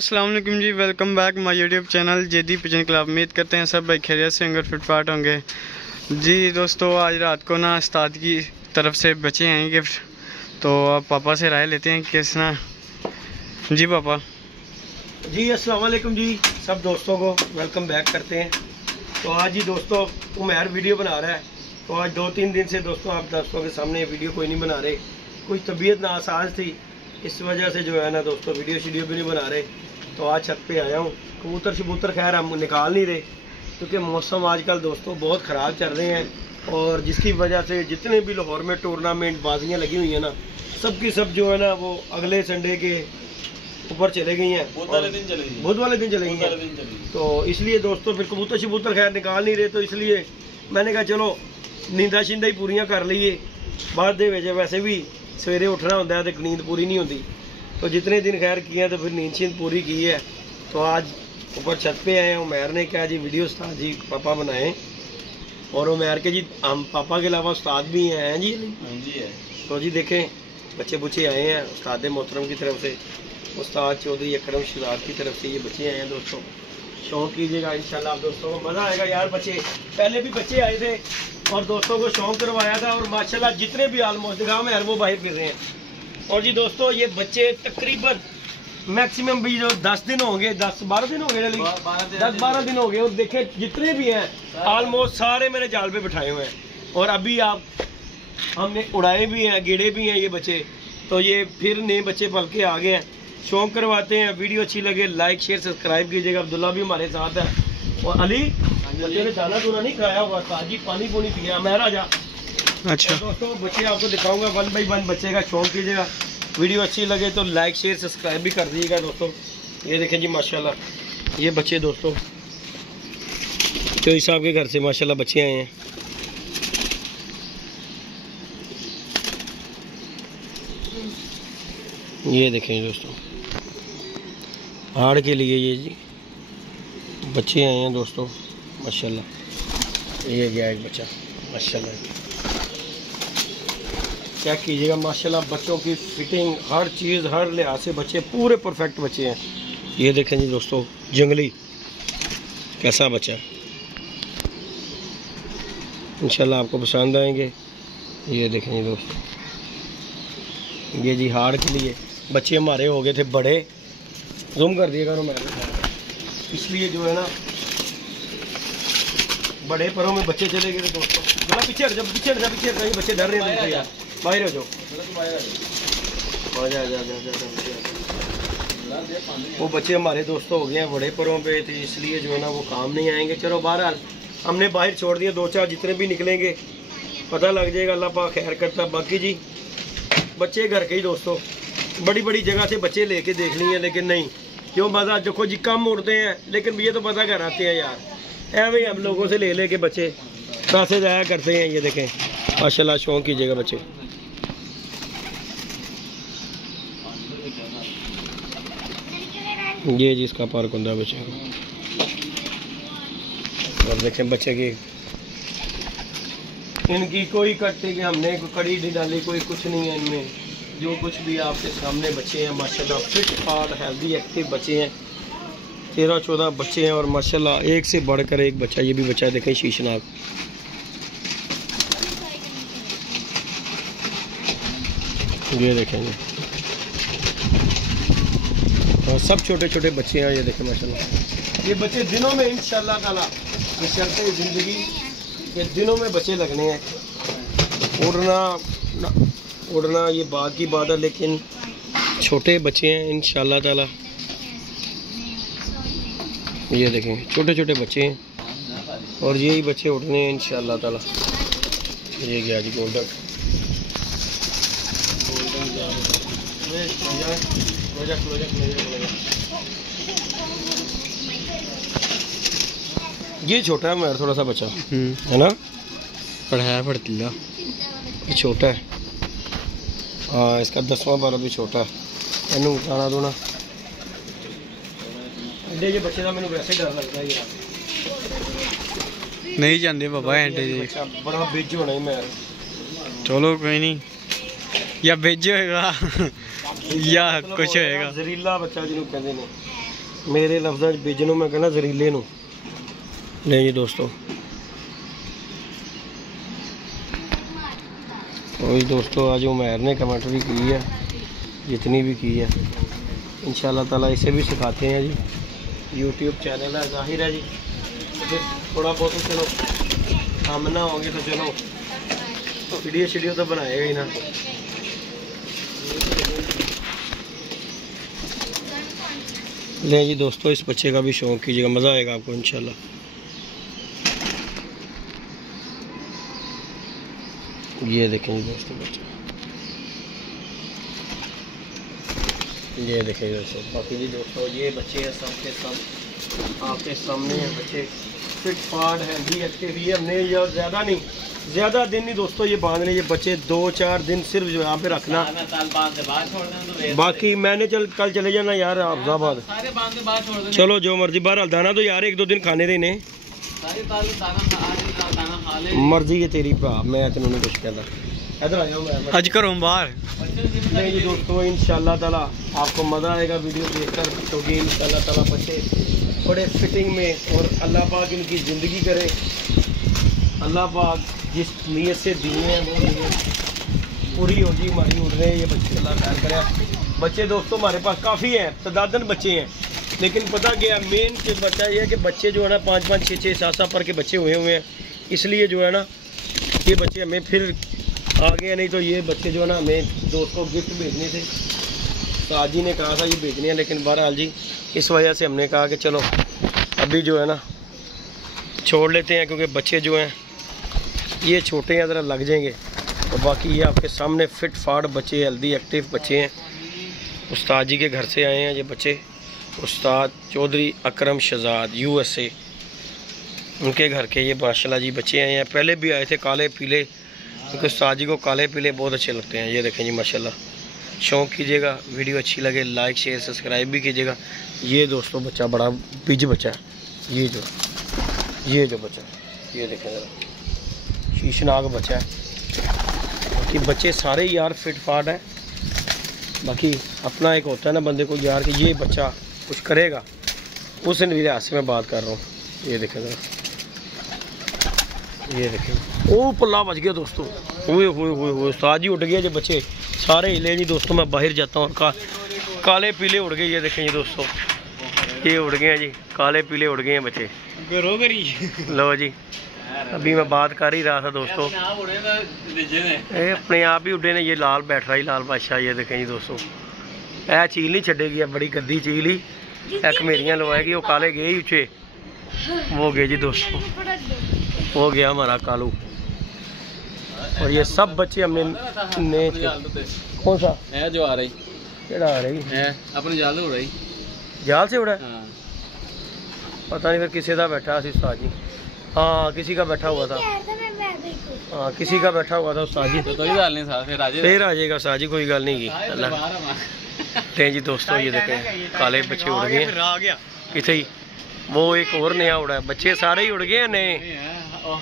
अस्सलाम वालेकुम जी, welcome back my YouTube channel JD pigeon club. उम्मीद करते हैं सब भाई खैरियत से होंगे, फिटफाट होंगे जी। दोस्तों आज रात को ना उस्ताद की तरफ से बच्चे हैं गिफ्ट, तो अब पापा से राय लेते हैं किस ना। जी पापा जी, अस्सलाम वालेकुम जी, सब दोस्तों को वेलकम बैक करते हैं। तो आज ही दोस्तों उमैर वीडियो बना रहा है। तो आज 2-3 दिन से दोस्तों आप दोस्तों के सामने वीडियो कोई नहीं बना रहे, कुछ तबीयत नासाज थी, इस वजह से जो है ना दोस्तों वीडियो भी नहीं बना रहे। तो आज छत पे आया हूँ। कबूतर शबूतर खैर हम निकाल नहीं रहे क्योंकि मौसम आजकल दोस्तों बहुत ख़राब चल रहे हैं, और जिसकी वजह से जितने भी लाहौर में टूर्नामेंट बाजियाँ लगी हुई हैं ना, सब की सब जो है ना वो अगले संडे के ऊपर चले गई हैं, बुध वाले दिन चलेगी हैं। तो इसलिए दोस्तों फिर कबूतर शबूतर खैर निकाल नहीं रहे, तो इसलिए मैंने कहा चलो नींदा शिंदा ही पूरियाँ कर लीए। बाद दे वैसे भी सवेरे उठना होता है तो नींद पूरी नहीं होती, तो जितने दिन खैर किया तो फिर नींद शींद पूरी की है। तो आज ऊपर छत पे आए हैं। उमैर ने क्या जी वीडियो उस्ताद जी पापा बनाए, और उमैर के जी हम पापा के अलावा उस्ताद भी हैं जी। हाँ जी है। तो जी देखें बच्चे बुच्चे आए हैं उस्ताद मोहतरम की तरफ से, उस्ताद चौधरी अकरम शहजाद की तरफ से ये बच्चे आए हैं। दोस्तों शौक़ कीजिएगा इंशाल्लाह, आप दोस्तों को मज़ा आएगा यार। बच्चे पहले भी बच्चे आए थे और दोस्तों को शौक़ करवाया था, और माशाल्लाह जितने भी आलमोस्ट दिखा में वो बाहर फिर रहे हैं। और जी दोस्तों ये बच्चे तकरीबन मैक्सिमम भी जो 10 दिन होंगे, 10-12 दिन हो गए, 10-12 दिन हो गए, और देखे जितने भी हैं आलमोस्ट सारे मेरे जाल पे बिठाए हुए हैं। और अभी आप हमने उड़ाए भी हैं, गिरे भी हैं ये बच्चे। तो ये फिर नए बच्चे पल के आ गए हैं। शौक़ करवाते हैं। वीडियो अच्छी लगे लाइक शेयर सब्सक्राइब कीजिएगा। अब्दुल्ला भी हमारे साथ है, और अली बच्चे ने दाना दूना नहीं खाया हुआ, ताजी पानी पूनी पिया। मेरा जा अच्छा दोस्तों बच्चे आपको दिखाऊंगा 1 बाई 1 बच्चे का। शौक़ कीजिएगा, वीडियो अच्छी लगे तो लाइक शेयर सब्सक्राइब भी कर दीजिएगा दोस्तों। ये देखें जी माशाल्लाह ये बच्चे दोस्तों तो इस साहब के घर से माशाल्लाह बच्चे आए हैं। ये देखें दोस्तों हाड़ के लिए ये जी बच्चे आए हैं दोस्तों माशाल्लाह। ये गया एक बच्चा माशाल्लाह, चेक कीजिएगा माशाल्लाह बच्चों की फिटिंग हर चीज़ हर लिहाज से बच्चे पूरे परफेक्ट बच्चे हैं। ये देखें जी दोस्तों जंगली कैसा बच्चा, इंशाल्लाह आपको पसंद आएंगे। ये देखें जी दोस्तों ये जी हाड़ के लिए बच्चे हमारे हो गए थे बड़े, जूम कर दिएगा मैंने, इसलिए जो है ना बड़े परों में बच्चे चले गए थे दोस्तों। जरा पीछे ये बच्चे डर रहे हैं यार, बाहर हो जाओ। वो बच्चे हमारे दोस्तों हो गए हैं बड़े परों पे, तो इसलिए जो है ना वो काम नहीं आएंगे। चलो बहरहाल हमने बाहर छोड़ दिया, 2-4 जितने भी निकलेंगे पता लग जाएगा, अल्लाह पाक खैर करता। बाकी जी बच्चे घर के ही दोस्तों, बड़ी बड़ी जगह से बच्चे लेके देख लिए, लेकिन नहीं क्यों मज़ा देखो जी कम उड़ते हैं, लेकिन ये तो पता कर आते हैं यार, ऐਵੇਂ हम लोगों से ले के बच्चे पैसे ज़ाया करते हैं। ये देखें माशाल्लाह शौक़ कीजिएगा बच्चे। ये जी इसका पार्क होता है बच्चे को, और देखें बच्चे की इनकी कोई कटती कि हमने कोई कड़ी नहीं डाली, कोई कुछ नहीं है इनमें, जो कुछ भी आपके सामने बच्चे हैं माशाल्लाह फिट फाट हेल्दी एक्टिव बच्चे हैं। 13-14 बच्चे हैं, और माशाल्लाह एक से बढ़कर एक बच्चा। ये भी बच्चा देखें शीशनाग, ये देखेंगे, और सब छोटे छोटे बच्चे हैं। ये देखें माशाल्लाह ये बच्चे दिनों में इंशाल्लाह ताला चलते ज़िंदगी के दिनों में बच्चे लगने हैं। उड़ना ये बात की बात है, लेकिन छोटे बच्चे हैं इंशाल्लाह ताला। ये देखें छोटे छोटे बच्चे हैं, और यही बच्चे उठने हैं इंशाल्लाह ताला। ये गया जी गोल्डन, ये छोटा है मेरा थोड़ा सा बच्चा है ना, पढ़ाया पढ़तीला ये छोटा है। हाँ इसका 10वां 12 भी छोटा है। इनू उठाना दूना ये बच्चे का मैंने वैसे डर लगता है यार, नहीं जाते बाबा एंडे जी बड़ा बिज होना ही मैं। चलो कोई नहीं या बिज होएगा या मतलब कुछ होएगा। ਜ਼ਰੀਲਾ ਬੱਚਾ ਜਿਹਨੂੰ ਕਹਿੰਦੇ ਨੇ, ਮੇਰੇ ਲਫ਼ਜ਼ਾਂ 'ਚ ਬਿੱਜ ਨੂੰ ਮੈਂ ਕਹਿੰਦਾ ਜ਼ਰੀਲੇ ਨੂੰ। ਲੈ ਜੀ ਦੋਸਤੋ, और दोस्तों आज उमैर ने कमेंट्री की है जितनी भी की है, इंशाल्लाह ताला इसे भी सिखाते हैं जी। यूट्यूब चैनल है जाहिर है जी, तो फिर थोड़ा बहुत तो चलो हम ना होंगे तो चलो वीडियो तो बनाएगा ही ना। ले जी दोस्तों, इस बच्चे का भी शौक़ कीजिएगा, मज़ा आएगा आपको इंशाल्लाह। ये देखेंगे दोस्तों बच्चे, ये देखेंगे दोस्तों। बाकी जी दोस्तों ये बच्चे हैं सब के सब आपके सामने हैं, बच्चे फिट फाट हेल्दी एक्टिव। ये हमने ये ज़्यादा नहीं, ज़्यादा दिन नहीं दोस्तों ये बांधने, ये बच्चे 2-4 दिन सिर्फ जो यहाँ पे रखना। बाकी मैंने कल चले जाना यार अहमदाबाद, चलो जो मर्जी बाहर दाना तो यार 1-2 दिन खाने देने, मर्जी है तेरी भा, मैं तेन नहीं कुछ कहता। इधर आ जाओ, आज करो बाहर। नहीं जी दोस्तों, इंशाल्लाह ताला आपको मज़ा आएगा वीडियो देखकर, क्योंकि इंशाल्लाह ताला बच्चे बड़े फिटिंग में, और अल्लाह पाक इनकी ज़िंदगी करे। अल्लाह पाक जिस नीयत से दिए हैं वो नीयत पूरी हो जी हमारी। उड़ रहे हैं ये बच्चे, अल्लाह खैर करे। बच्चे दोस्तों हमारे पास काफ़ी हैं, तदादन बच्चे हैं, लेकिन पता क्या मेन के बच्चा ये है कि बच्चे जो है ना 5-5, 6-6, 7-7 पर के बच्चे हुए हैं, इसलिए जो है ना ये बच्चे हमें फिर आगे, नहीं तो ये बच्चे जो है ना हमें दोस्त को गिफ्ट भेजने थे, साजी ने कहा था ये भेजने हैं, लेकिन बहरहाल जी इस वजह से हमने कहा कि चलो अभी जो है ना छोड़ लेते हैं, क्योंकि बच्चे जो हैं ये छोटे हैं, ज़रा लग जाएंगे। तो बाकी ये आपके सामने फिट फाट बच्चे, हेल्दी एक्टिव बच्चे हैं। उस्ताद जी के घर से आए हैं ये बच्चे, उस्ताद चौधरी अकरम शहजाद USA, उनके घर के ये माशाल्लाह जी बच्चे आए हैं। पहले भी आए थे काले पीले, क्योंकि उस्ताद जी को काले पीले बहुत अच्छे लगते हैं। ये देखें जी माशाल्लाह, शौक़ कीजिएगा, वीडियो अच्छी लगे लाइक शेयर सब्सक्राइब भी कीजिएगा। ये दोस्तों बच्चा बड़ा बिज बच्चा है, ये जो बच्चा ये देखें ज़रा शीशनाक बच्चा है। बाकी बच्चे सारे यार फिट फाट है। बाकी अपना एक होता है ना बंदे को यार कि ये बच्चा कुछ करेगा, उस लिहाज से मैं बात कर रहा हूँ। ये देखें ज़रा, ये देखें, ओ पल्ला बच गया दोस्तों, हुए उस्ताद जी उठ गया जी, बच्चे सारे हिले जी दोस्तों। मैं बाहर जाता हूँ और काले पीले उड़ गए, ये देखें जी दोस्तों, ये उड़ गए हैं जी, काले पीले उड़ गए हैं बच्चे। लो जी, अभी मैं बात कर ही रहा था दोस्तों, ये अपने आप ही उड़े ने। ये लाल बैठ रहा ही लाल बादशाह, ये देखें जी दोस्तों, यह चील नहीं छड़ेगी, बड़ी गद्दी चील ही एक मेरियां लवाएगी। वो काले गए ही उचे, वो गए जी दोस्तों, हो गया हमारा कालू। और ये सब बच्चे हमने कौन सा है जो आ रही आ रही है अपने जाल हो रही, जाल से उड़ा है। पता नहीं फिर किसी का बैठा उस्ताद जी, हाँ किसी का बैठा हुआ था, हाँ किसी का बैठा हुआ था उस्ताद जी। तो कोई गल नहीं, फिर आ जाएगा उस्ताद जी, कोई गल नहीं की अल्लाह। जी दोस्तों ये देखें काले बच्चे उड़ गए कितने ही, वो एक और नया उड़ा है, बच्चे सारे ही उड़ गए नए।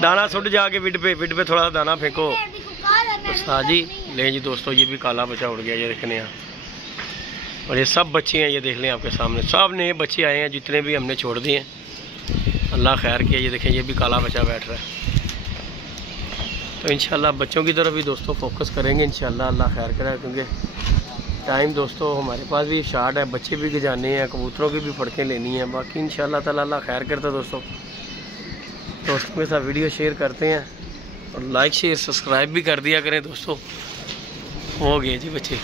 दाना सुट जाके विड पे थोड़ा सा दाना फेंको उस्ताद जी। ले जी दोस्तों ये भी काला बच्चा उड़ गया, ये देखने यहाँ। और ये सब बच्चे हैं, ये देख लें आपके सामने, सब नए बच्चे आए हैं जितने भी हमने छोड़ दिए हैं, अल्लाह खैर किया। ये देखें ये भी काला बच्चा बैठ रहा है। तो इंशाल्लाह बच्चों की तरफ भी दोस्तों फोकस करेंगे इंशाल्लाह, अल्लाह खैर करे, क्योंकि टाइम दोस्तों हमारे पास भी शार्ट है, बच्चे भी गजाने हैं, कबूतरों की भी फड़कें लेनी है। बाकी इंशाल्लाह ताला अल्लाह खैर करता दोस्तों के साथ वीडियो शेयर करते हैं, और लाइक शेयर सब्सक्राइब भी कर दिया करें दोस्तों। हो गए जी बच्चे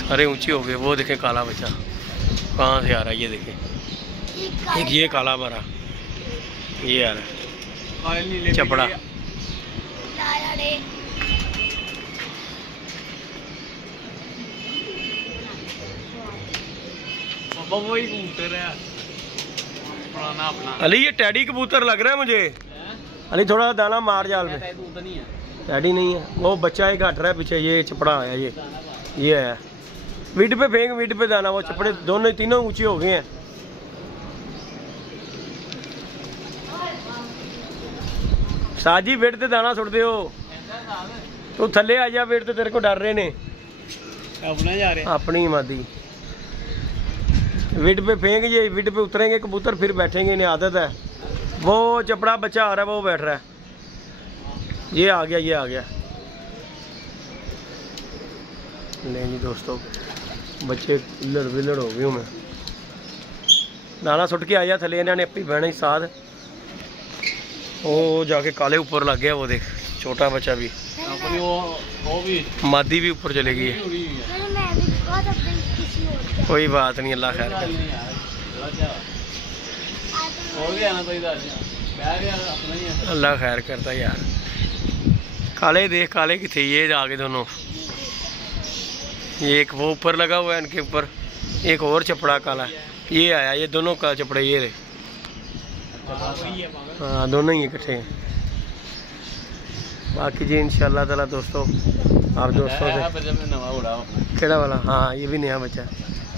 सारे ऊंचे हो गए। वो देखें काला बच्चा कहाँ से आ रहा है, ये देखें एक ये काला मारा, ये आ रहा है चपड़ा। अली ये टैडी कबूतर लग रहा है मुझे, अली थोड़ा दाना मार जाल में। टैडी नहीं है, वो बच्चा ही घट रहा है पीछे, ये चपड़ा आया, ये है विड पे फेंक, विड पे दाना। वो चपड़े दोनों तीनों ऊंचे हो गए हैं। साजी विड ते दाना सुट दो, तू थले आ जा, विड ते तेरे को डर रहे ने। अपना जा रहे अपनी मादी। विड पे फेंक, ये विड पे उतरेंगे कबूतर फिर बैठेंगे, इन्हें आदत है। वो चपड़ा बच्चा आ रहा है, वो बैठ रहा है। ये आ गया, ये आ गया। नहीं जी दोस्तों, बच्चे इलड़ विलड़ हो गए। मैं दाना सुट के आया थले, इन्होंने अपनी बहना ही साथ। वो जाके काले ऊपर लग गया, वो देख छोटा बच्चा भी, वो भी मादी भी ऊपर चले गई है। कोई बात नहीं, अल्लाह खैर करे। अल्लाह खैर करता यार। काले देख, काले किथे ये आगे दोनों। ये एक वो ऊपर लगा हुआ है इनके ऊपर, एक और चपड़ा काला, ये आया। ये दोनों का चपड़े ये रहे। हाँ दोनों ही इकट्ठे हैं। बाकी जी इंशाल्लाह ताला दोस्तों, आप दोस्तों से केड़ा वाला, हाँ ये भी नया बच्चा।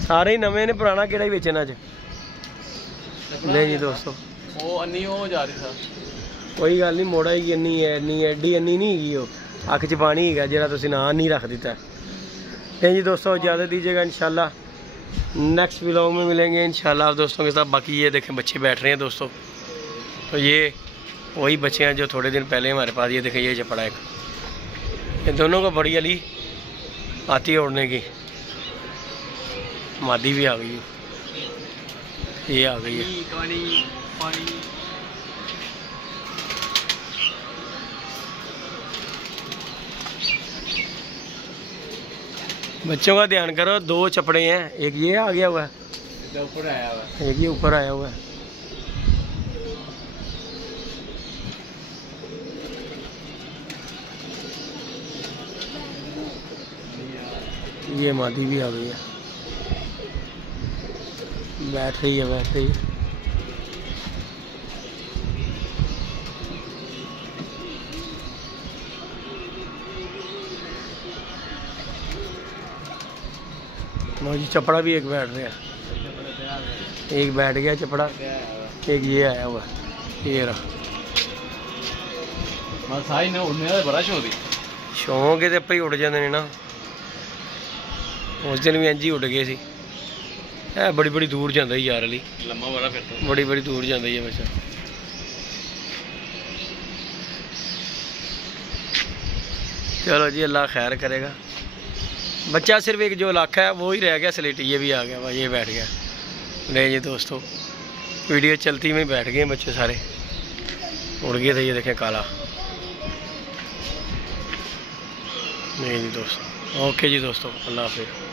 सारे ही नवे ने, पुराना केड़ा ही बेचना च। नहीं जी दोस्तों, वो अन्नी हो जा रही था। कोई गल नहीं, मोड़ा ही अन्नी है, अन्नी एडी अन्नी नहीं हैगी। वो अख च पानी हैगा जरा तुसीं ना नहीं रख दिता। नहीं जी दोस्तों, इजाज़त दीजिएगा। इंशाल्लाह नेक्स्ट व्लॉग में मिलेंगे इंशाल्लाह आप दोस्तों के साथ। बाकी ये देखें बच्चे बैठ रहे हैं दोस्तों, तो ये वही बच्चे हैं जो थोड़े दिन पहले हमारे पास। ये देखें, ये चपड़ा एक, ये दोनों को बड़ी अली आती है उड़ने की। मादी भी आ गई, ये आ गई है। बच्चों का ध्यान करो, दो चपड़े हैं, एक ये आ गया हुआ है, ऊपर आया हुआ है, एक ये ऊपर आया हुआ है। ये मादी भी आ गई है, बैठ रही है, बैठ रही है। जी चपड़ा भी एक बैठ रहा है, एक बैठ गया चपड़ा, एक ये आया हुआ, ये रहा। बड़ा शौक है तो आप ही उड़ जाते हैं ना। उस दिन भी इंज ही उड़ गए सी। है बड़ी बड़ी दूर जाता ही यार अली, लम्मा बड़ा फिर बड़ी बड़ी दूर जाता ही है बच्चा। चलो जी, अल्लाह खैर करेगा। बच्चा सिर्फ एक जो लाखा है वो ही रह गया, स्लेटी ये भी आ गया, भाई ये बैठ गया। नहीं जी दोस्तों, वीडियो चलती में बैठ गए बच्चे सारे, उड़ गए थे। ये देखें काला। नहीं जी दोस्तों, ओके जी दोस्तों, अल्लाह हाफिज़।